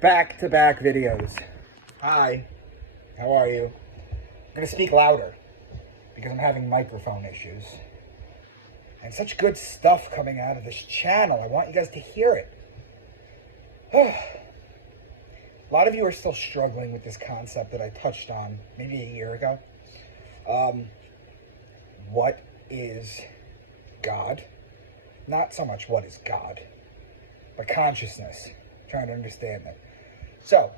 Back-to-back videos. Hi, how are you? I'm going to speak louder because I'm having microphone issues. And such good stuff coming out of this channel. I want you guys to hear it. A lot of you are still struggling with this concept that I touched on maybe a year ago. What is God? Not so much what is God, but consciousness. Trying to understand that. So,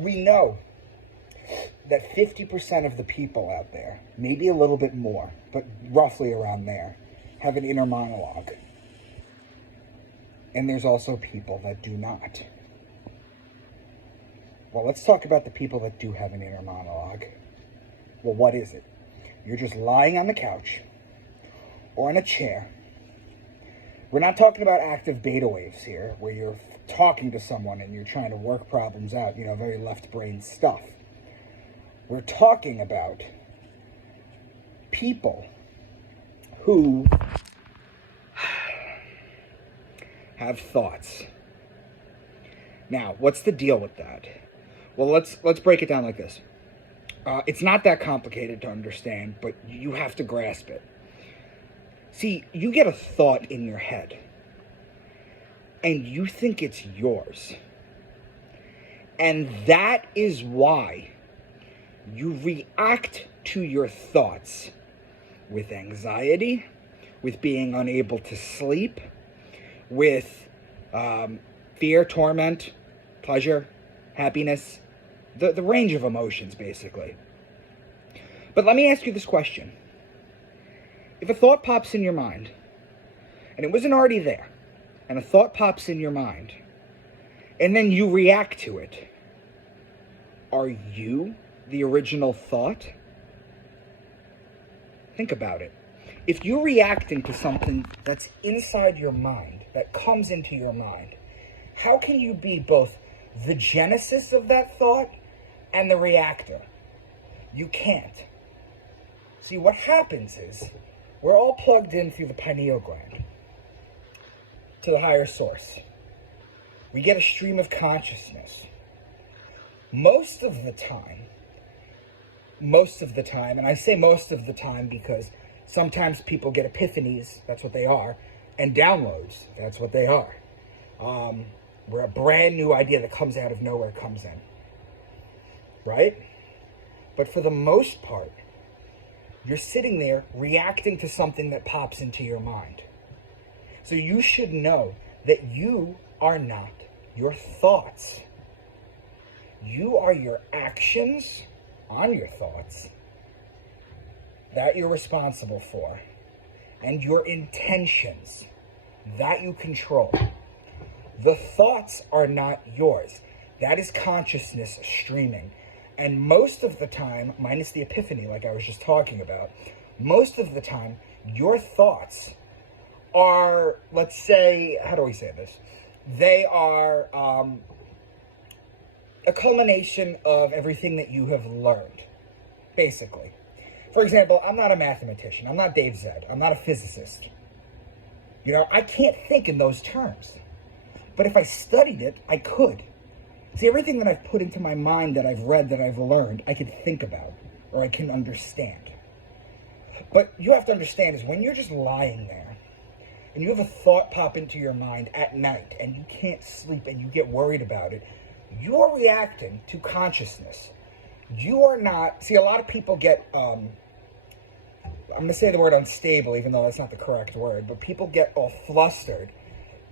we know that 50% of the people out there, maybe a little bit more, but roughly around there, have an inner monologue. And there's also people that do not. Well, let's talk about the people that do have an inner monologue. Well, what is it? You're just lying on the couch or in a chair. We're not talking about active beta waves here, where you're talking to someone and you're trying to work problems out, very left brain stuff. We're talking about people who have thoughts. Now, what's the deal with that? Well, let's break it down like this. It's not that complicated to understand, but you have to grasp it. See, you get a thought in your head, and you think it's yours. And that is why you react to your thoughts with anxiety, with being unable to sleep, with fear, torment, pleasure, happiness, the range of emotions, basically. But let me ask you this question. If a thought pops in your mind, and it wasn't already there, and a thought pops in your mind, and then you react to it, are you the original thought? Think about it. If you're reacting to something that's inside your mind, that comes into your mind, how can you be both the genesis of that thought and the reactor? You can't. See, what happens is, we're all plugged in through the pineal gland to the higher source. We get a stream of consciousness. Most of the time, and I say most of the time because sometimes people get epiphanies, that's what they are, and downloads, that's what they are. Where a brand new idea that comes out of nowhere comes in, right? But for the most part, you're sitting there reacting to something that pops into your mind. So you should know that you are not your thoughts. You are your actions on your thoughts that you're responsible for, and your intentions that you control. The thoughts are not yours. That is consciousness streaming. And most of the time, minus the epiphany like I was just talking about, most of the time, your thoughts are, let's say, how do we say this? They are a culmination of everything that you have learned, basically. For example, I'm not a mathematician. I'm not Dave Zed. I'm not a physicist. I can't think in those terms. But if I studied it, I could. See, everything that I've put into my mind, that I've read, that I've learned, I can think about, or I can understand. But you have to understand is when you're just lying there, and you have a thought pop into your mind at night, and you can't sleep, and you get worried about it, you're reacting to consciousness. You are not, see, a lot of people get, I'm going to say the word unstable, even though that's not the correct word, but people get all flustered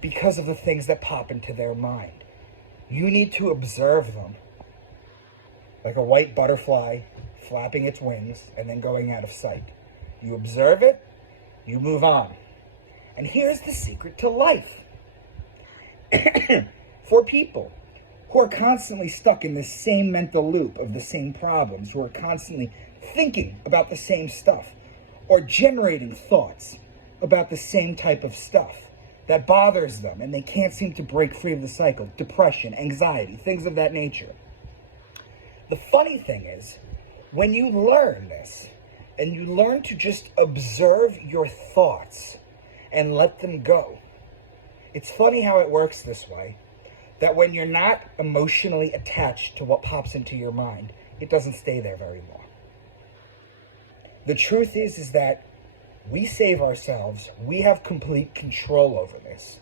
because of the things that pop into their mind. You need to observe them, like a white butterfly flapping its wings and then going out of sight. You observe it, you move on. And here's the secret to life. For people who are constantly stuck in the same mental loop of the same problems, who are constantly thinking about the same stuff, or generating thoughts about the same type of stuff that bothers them, and they can't seem to break free of the cycle, depression, anxiety, things of that nature. The funny thing is, when you learn this, and you learn to just observe your thoughts and let them go, it's funny how it works this way. that when you're not emotionally attached to what pops into your mind, it doesn't stay there very long. The truth is that we save ourselves. We have complete control over this.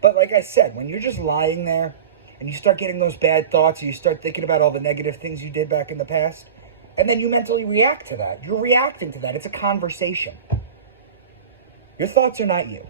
But like I said, when you're just lying there and you start getting those bad thoughts, or you start thinking about all the negative things you did back in the past, and then you mentally react to that. You're reacting to that. It's a conversation. Your thoughts are not you.